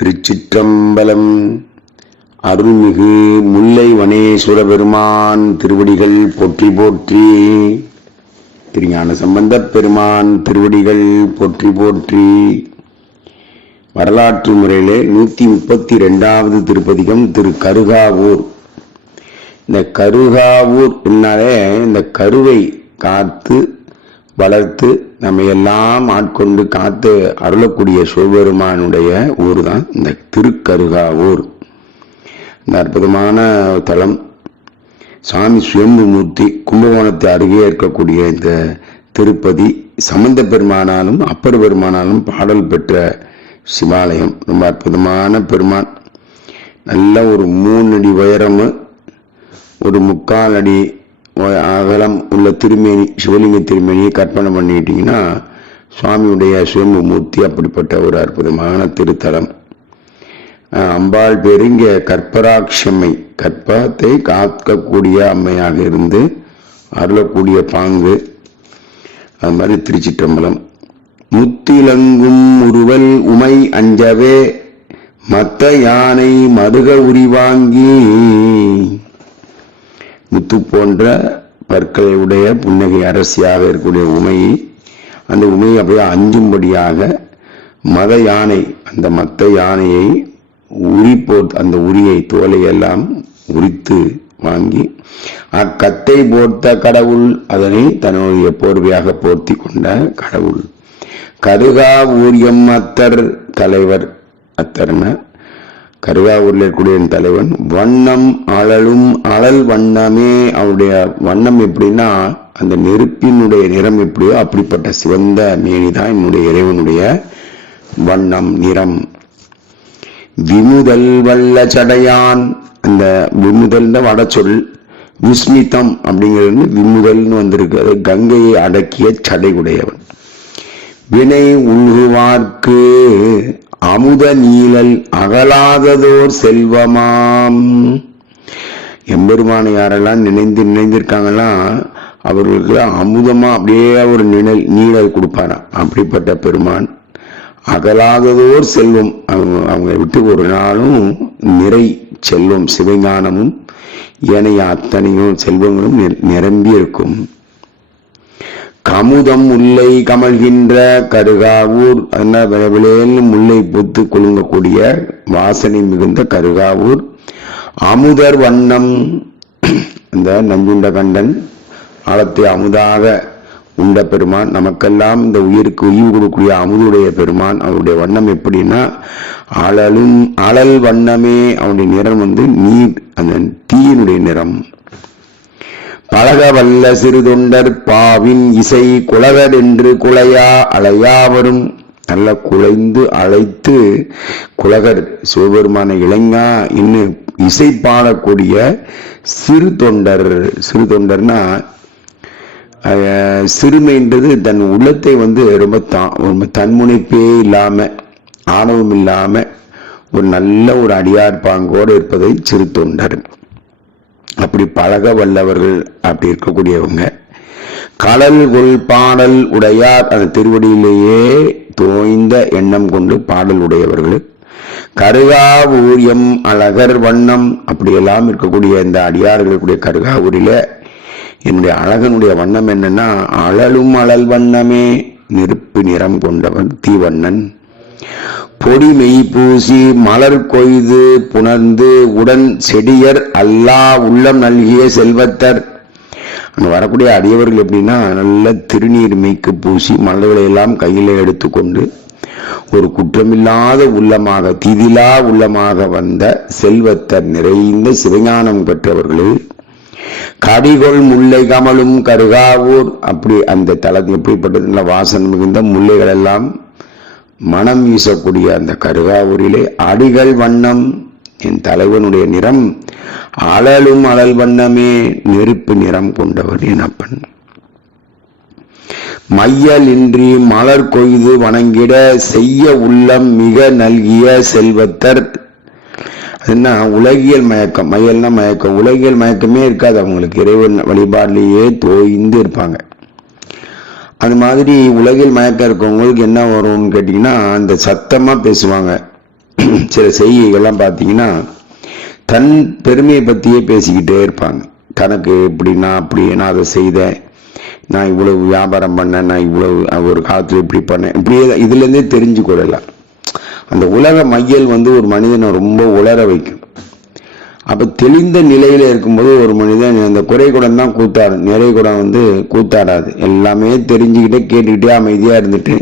திருச்சிற்றம்பலம். அருள்மிகு முல்லை வனேஸ்வர பெருமான் திருவடிகள் போற்றி போற்றி. திருஞான சம்பந்தப் பெருமான் திருவடிகள் போற்றி போற்றி. வரலாற்று முறையிலே நூற்றி முப்பத்தி ரெண்டாவது திருப்பதிகம் திரு கருகாவூர். இந்த கருகாவூர் பின்னாலே இந்த கருவை காத்து வளர்த்து நம்ம எல்லாம் ஆட்கொண்டு காத்து அருளக்கூடிய சிவபெருமானுடைய ஊர் தான் இந்த திருக்கருகாவூர். இந்த அற்புதமான தலம். சுவாமி சுயம்புமூர்த்தி கும்பகோணத்தை அருகே இருக்கக்கூடிய இந்த திருப்பதி சமந்த பெருமானாலும் அப்பர் பெருமானாலும் பாடல் பெற்ற சிவாலயம். ரொம்ப அற்புதமான பெருமான். நல்ல ஒரு மூணு அடி உயரம் ஒரு முக்கால் அடி அகலம் உள்ள திருமேனி சிவலிங்க திருமேனியை கற்பனை பண்ணிக்கிட்டிங்கன்னா சுவாமியுடைய சுயம்பு மூர்த்தி அப்படிப்பட்ட ஒரு அற்புதமான திருத்தலம். அம்பாள் பேர் இங்கே கற்பராட்சம்மை. கற்பத்தை காக்கக்கூடிய அம்மையாக இருந்து அருளக்கூடிய பாங்கு. அது மாதிரி திருச்சிற்றம்பலம். முத்திலங்கும் உருவல் உமை அஞ்சவே மத்த யானை மருக உரிவாங்கி முத்து போன்ற பற்களை உடைய புன்னகை அரசியாக இருக்கக்கூடிய உமையை அந்த உமையை அப்படியே அஞ்சும்படியாக மத யானை அந்த மத்த யானையை உரி போ அந்த உரியை தோலை எல்லாம் உரித்து வாங்கி அக்கத்தை போர்த்த கடவுள் அதனை தன்னுடைய போர்வையாக போர்த்தி கொண்ட கடவுள். கருகா ஊரியம் அத்தர் தலைவர் அத்தர்ன கருகாவூரில் இருக்கக்கூடிய தலைவன் வண்ணம் அழலும் அழல் வண்ணமே அவருடைய வண்ணம் எப்படின்னா அந்த நெருப்பினுடைய நிறம் எப்படியோ அப்படிப்பட்ட சிவந்த மேனி தான் என்னுடைய இறைவனுடைய வண்ணம் நிறம். விமுதல் வல்ல சடையான் அந்த விமுதல் வட சொல் விஸ்மிதம் அப்படிங்கிறது விமுதல்னு வந்திருக்கு. அது கங்கையை அடக்கிய சடை உடையவன் வினை உள்குவார்க்கு அமுத நீழல் அகலாததோர் செல்வமாம். எம்பெருமானை யாரெல்லாம் நினைந்து நினைந்திருக்காங்களாம் அவர்களுக்கு அமுதமா அப்படியே ஒரு நிழல் நீழல் கொடுப்பாராம். அப்படிப்பட்ட பெருமான். அகலாததோர் செல்வம். அவங்க அவங்க விட்டு ஒரு நாளும் நிறை செல்வம் சிவஞானமும் ஏனைய அத்தனையும் செல்வங்களும் நிரம்பி இருக்கும் கமுதம் முல்லை கமழ்கின்ற கருகாவூர் என்ன விளைவிலேன்னு முல்லை பூத்து குலுங்கக்கூடிய வாசனை மிகுந்த கருகாவூர். அமுதர் வண்ணம் அந்த நஞ்சுண்ட கண்டன் ஆழத்தை அமுதாக உண்ட பெருமான். நமக்கெல்லாம் இந்த உயிருக்கு உயிர் கொடுக்கக்கூடிய அமுதுடைய பெருமான். அவருடைய வண்ணம் எப்படின்னா அழலும் அழல் வண்ணமே அவனுடைய நிறம் வந்து நீர் அந்த தீயினுடைய நிறம். பழக வல்ல சிறுதொண்டர் பாவின் இசை குலகரென்று குலையா அலையாவரும். நல்ல குலைந்து அழைத்து குலகர் சிவபெருமான இளைஞா இன்னும் இசை பாடக்கூடிய சிறு தொண்டர் சிறு தொண்டர்னா சிறுமைன்றது தன் உள்ளத்தை வந்து ரொம்ப தான் ரொம்ப தன்முனைப்பே இல்லாம ஆணவம் இல்லாம ஒரு நல்ல ஒரு அடியார் பாங்கோடு இருப்பதை சிறு தொண்டர் அப்படி பழக வல்லவர்கள் அப்படி இருக்கக்கூடியவங்க. கடல் கொள் பாடல் உடையார் அந்த திருவடியிலேயே தோய்ந்த எண்ணம் கொண்டு பாடல் உடையவர்கள். கருகாவூரியம் அழகர் வண்ணம் அப்படியெல்லாம் இருக்கக்கூடிய இந்த அடியார்களுடைய கருகாவூரில என்னுடைய அழகனுடைய வண்ணம் என்னன்னா அழலும் அழல் வண்ணமே நெருப்பு நிறம் கொண்டவன் தீவண்ணன். பொடி மெய் பூசி மலர் கொய்து புணர்ந்து உடன் செடியர் அல்லா உள்ளம் நல்கிய செல்வத்தர். வரக்கூடிய அடியவர்கள் எப்படின்னா நல்ல திருநீர் மெய்க்கு பூசி மலர்களை எல்லாம் கையில எடுத்துக்கொண்டு ஒரு குற்றமில்லாத உள்ளமாக திதிலா உள்ளமாக வந்த செல்வத்தர் நிறைந்த சிவஞானம் பெற்றவர்களே கடிகொள் முல்லை கமலும் கருகாவூர் அப்படி அந்த தளத்தில் எப்படிப்பட்டது? நல்ல வாசனை மிகுந்த முல்லைகள் எல்லாம் மனம் வீசக்கூடிய அந்த கருகாவூரிலே அடிகள் வண்ணம் என் தலைவனுடைய நிறம் அழலும் அழல் வண்ணமே நெருப்பு நிறம் கொண்டவர் என் அப்பன். மையல் இன்றி மலர் கொய்து வணங்கிட செய்ய உள்ளம் மிக நல்கிய செல்வத்தர். என்ன உலகியல் மயக்கம் மையல்னா மயக்கம். உலகியல் மயக்கமே இருக்காது. அவங்களுக்கு இறைவன் வழிபாடுலேயே தோய்ந்து இருப்பாங்க. அது மாதிரி உலகில் மயக்கம் இருக்கவங்களுக்கு என்ன வரும்னு கேட்டிங்கன்னா அந்த சத்தமாக பேசுவாங்க. சில செய்கைகள்லாம் பார்த்தீங்கன்னா தன் பெருமையை பற்றியே பேசிக்கிட்டே இருப்பாங்க. தனக்கு இப்படின்னா அப்படி நான் அதை செய்தேன். நான் இவ்வளவு வியாபாரம் பண்ணேன் நான் இவ்வளவு ஒரு காலத்தில் இப்படி பண்ணேன். இப்படியே இதுலேருந்தே தெரிஞ்சு கொள்ளலாம் அந்த உலக மையல் வந்து ஒரு மனிதனை ரொம்ப உளர வைக்கும். அப்போ தெளிந்த நிலையில் இருக்கும்போது ஒரு மனிதன் அந்த குறை குடம் தான் கூத்தாடும். நிறை குடம் வந்து கூத்தாடாது. எல்லாமே தெரிஞ்சுக்கிட்டே கேட்டுக்கிட்டே அமைதியாக இருந்துட்டு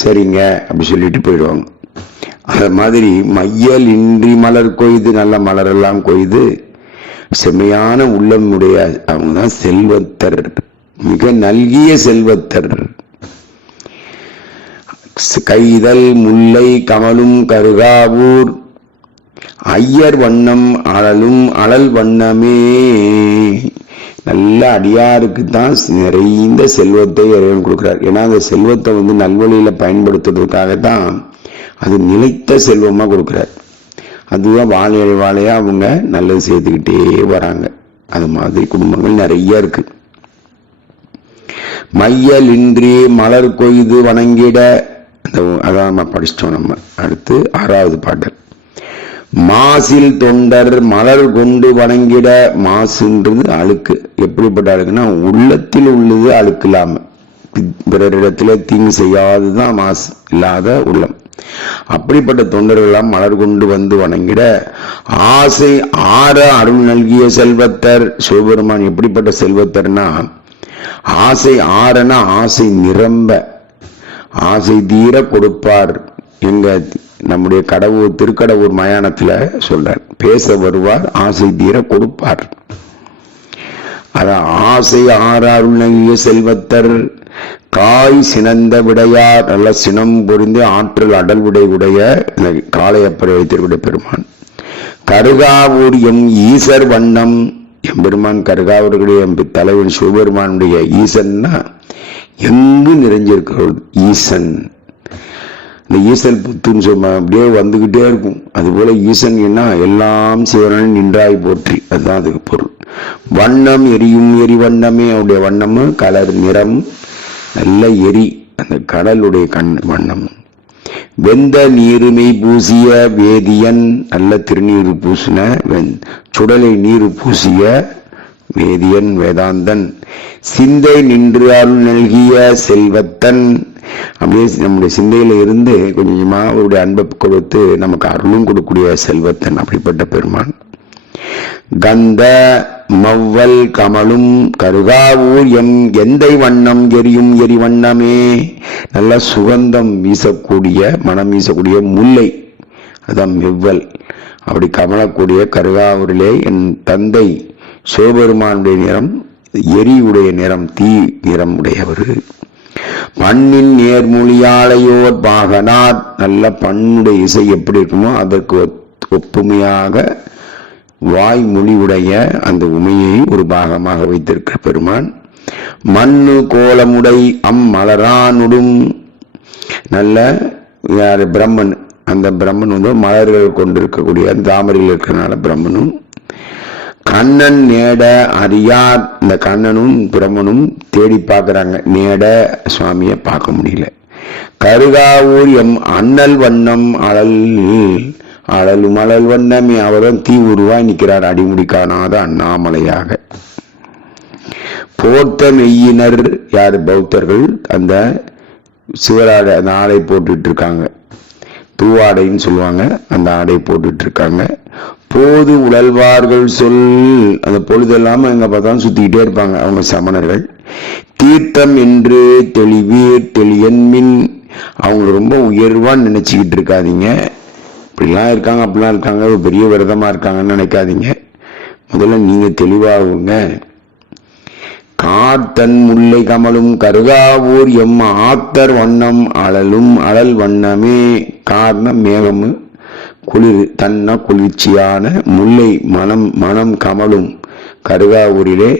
சரிங்க அப்படி சொல்லிட்டு போயிடுவாங்க. அது மாதிரி மையல் இன்றி மலர் கொய்து நல்ல மலரெல்லாம் கொய்து செம்மையான உள்ளமுடைய அவங்க தான் செல்வத்தர். மிக நல்கிய செல்வத்தர். கைதல் முல்லை கமலும் கருகாவூர் ஐயர் வண்ணம் அழலும் அழல் வண்ணமே. நல்ல அடியாருக்கு தான் நிறைந்த செல்வத்தை இறைவன் கொடுக்குறார். ஏன்னா அந்த செல்வத்தை வந்து நல்வழியில பயன்படுத்துறதுக்காக தான் அது நிலைத்த செல்வமா கொடுக்குறார். அதுதான் வாழையழை வாழையா அவங்க நல்லது செய்துக்கிட்டே வராங்க. அது மாதிரி குடும்பங்கள் நிறைய இருக்கு. மையல் இன்றி மலர் கொய்து வணங்கிட. அதான் நம்ம படிச்சிட்டோம் நம்ம. அடுத்து ஆறாவது பாடல். மாசில் தொண்டர் மலர் கொண்டு வணங்கிட மாசுன்றது அழுக்கு. எப்படிப்பட்ட அழுக்குன்னா உள்ளத்தில் உள்ளது அழுக்கு இல்லாம. பிறரிடத்துல தீங்கு செய்யாததுதான் மாசு இல்லாத உள்ளம். அப்படிப்பட்ட தொண்டர்களாம் மலர் கொண்டு வந்து வணங்கிட ஆசை ஆற அருள் நல்கிய செல்வத்தர் சிவபெருமான் எப்படிப்பட்ட செல்வத்தர்னா ஆசை ஆறனா ஆசை நிரம்ப ஆசை தீர கொடுப்பார். எங்க நம்முடைய கடவுள் திருக்கடவுர் மயானத்துல சொல்றார் பேச வருவார் ஆசை தீர கொடுப்பார். அதான் ஆசை ஆறாருள் செல்வத்தர் காய் சினந்த விடையார் நல்ல சினம் பொறிந்து ஆற்றல் அடல் விடை உடைய காளையப்பரை வைத்திருக்கிற பெருமான். கருகாவூர் எம் ஈசர் வண்ணம். எம்பெருமான் கருகாவர்களுடைய தலைவன் சிவபெருமானுடைய ஈசன்னா எங்கு நிறைஞ்சிருக்கிறது ஈசன். இந்த ஈசன் புத்துன்னு சொல்ல அப்படியே வந்துகிட்டே இருக்கும். அதுபோல ஈசன் என்ன? எல்லாம் சிவனன் நின்றாய் போற்றி. அதுதான் அதுக்கு பொருள். வண்ணம் எரியும் எரி வண்ணமே. அவருடைய வண்ணமும் கலர் நிறம். நல்ல எரி. அந்த கடலுடைய கண் வண்ணம். வெந்த நீருமை பூசிய வேதியன். நல்ல திருநீர் பூசின சுடலை நீர் பூசிய வேதியன் வேதாந்தன். சிந்தை நின்று அருள் நல்கிய செல்வத்தன். அப்படியே நம்முடைய சிந்தையில இருந்து கொஞ்சமா அவருடைய அன்பை கொடுத்து நமக்கு அருளும் கொடுக்கக்கூடிய செல்வத்தன் அப்படிப்பட்ட பெருமான். கந்த மவ்வல் கமலும் கருகாவூர் எம் எந்தை வண்ணம் எரியும் எரி வண்ணமே நல்ல சுகந்தம் வீசக்கூடிய மனம் வீசக்கூடிய முல்லை. அதான் மெவ்வல். அப்படி கமலக்கூடிய கருகாவூரிலே என் தந்தை சிவபெருமானுடைய நிறம் எரியுடைய நிறம் தீ நிறம் உடையவர் பண்ணின் நேர்மொழியாலையோர் பாகனார் நல்ல பண்ணுடைய இசை எப்படி இருக்குமோ அதற்கு ஒப்புமையாக வாய்மொழியுடைய அந்த உமையை ஒரு பாகமாக வைத்திருக்கிற பெருமான். மண்ணு கோலமுடை அம்மலரானுடும் நல்ல யார் பிரம்மன் அந்த பிரம்மன் வந்து மலர்கள் கொண்டிருக்கக்கூடிய தாமரையில் இருக்கிறனால பிரம்மனும் கண்ணன் நேட அறியார். இந்த கண்ணனும் பிரம்மனும் தேடி பார்க்கறாங்க. நேட சுவாமியை பார்க்க முடியல. கருகாவூர் எம் அண்ணல் வண்ணம் அழல் அழலும் அழல் வண்ணமே. அவரும் தீ உருவாய் நிற்கிறார் அடிமுடிக்கானாத அண்ணாமலையாக. போர்த்த மெய்யினர் யார்? பௌத்தர்கள். அந்த சிவராடை அந்த ஆடை போட்டுட்டு இருக்காங்க. தூவாடைன்னு சொல்லுவாங்க. அந்த ஆடை போட்டுட்டு இருக்காங்க. போது உழல்வார்கள் சொல் அந்த பொழுது இல்லாம எங்க பார்த்தாலும் சுத்திக்கிட்டே இருப்பாங்க அவங்க சமணர்கள். தீர்த்தம் என்று தெளிவீர் தெளியன்மின் அவங்க ரொம்ப உயர்வான்னு நினைச்சுக்கிட்டு இருக்காதீங்க. இப்படிலாம் இருக்காங்க அப்படிலாம் இருக்காங்க பெரிய விரதமா இருக்காங்கன்னு நினைக்காதீங்க. முதல்ல நீங்க தெளிவாகுங்க. காத்தன் முல்லை கமலும் கருகாவூர் எம் ஆத்தர் வண்ணம் அழலும் அழல் வண்ணமே. காரணம் மேகமும் குளிர் தன்ன குளிர்ச்சியான முல்லை மனம் மனம் கமலும் கருகாவூரிலே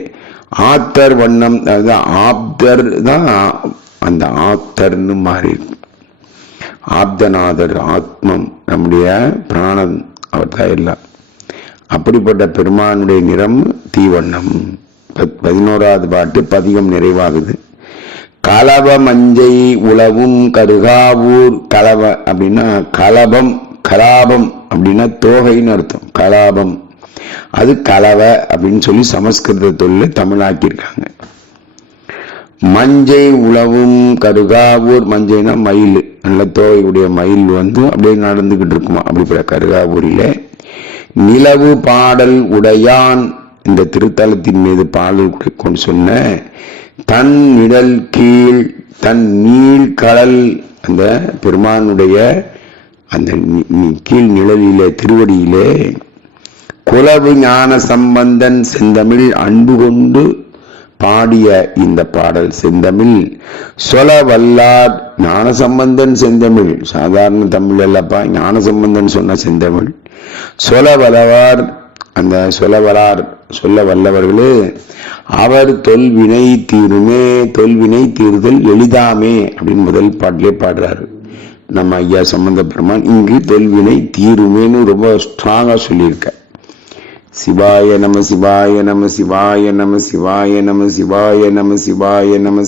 ஆத்தர் வண்ணம் அதாவது ஆப்தர் தான் அந்த ஆத்தர்னு மாறி ஆப்தநாதர் ஆத்மம் நம்முடைய பிராணன் அவர் தான் எல்லாம். அப்படிப்பட்ட பெருமானுடைய நிறம் தீவண்ணம். பதினோராவது பாட்டு பதிகம் நிறைவாகுது. கலவ மஞ்சை உழவும் கருகாவூர் கலவ அப்படின்னா கலபம் கலாபம் அப்படின்னா தோகைன்னு அர்த்தம். கலாபம். அது கலவை அப்படின்னு சொல்லி சமஸ்கிருத தொழில தமிழாக்கியிருக்காங்க. மஞ்சை உழவும் கருகாவூர் மஞ்சைனா மயில். நல்ல தோகையுடைய மயில் வந்து அப்படியே நடந்துகிட்டு இருக்குமா? அப்படிப்பட்ட கருகாவூரில். நிலவு பாடல் உடையான் இந்த திருத்தலத்தின் மீது பாடல் கொண்டு சொன்ன. தன் நிழல் கீழ் தன் நீள் கடல் அந்த பெருமானுடைய அந்த நி- கீழ் நிழலிலே திருவடியிலே குலவு ஞான சம்பந்தன் செந்தமிழ் அன்பு கொண்டு பாடிய இந்த பாடல் செந்தமிழ். சொல வல்லார் ஞானசம்பந்தன் செந்தமிழ். சாதாரண தமிழ் அல்லப்பா ஞானசம்பந்தன் சொன்ன செந்தமிழ். சொல வல்லவார் அந்த சொல்ல சொல்ல வல்லவர்களே அவர் தொல்வினை தீருமே தொல்வினை தீர்தல் எளிதாமே அப்படின்னு முதல் பாட்டிலே பாடுறாரு. நம்ம ஐயா சம்பந்த பெருமான் இங்கு தெல்வினை தீருவேன்னு ரொம்ப ஸ்ட்ராங்கா சொல்லியிருக்க சிவாய நம சிவாய நம சிவாய நம சிவாய நம சிவாய நம சிவாய நம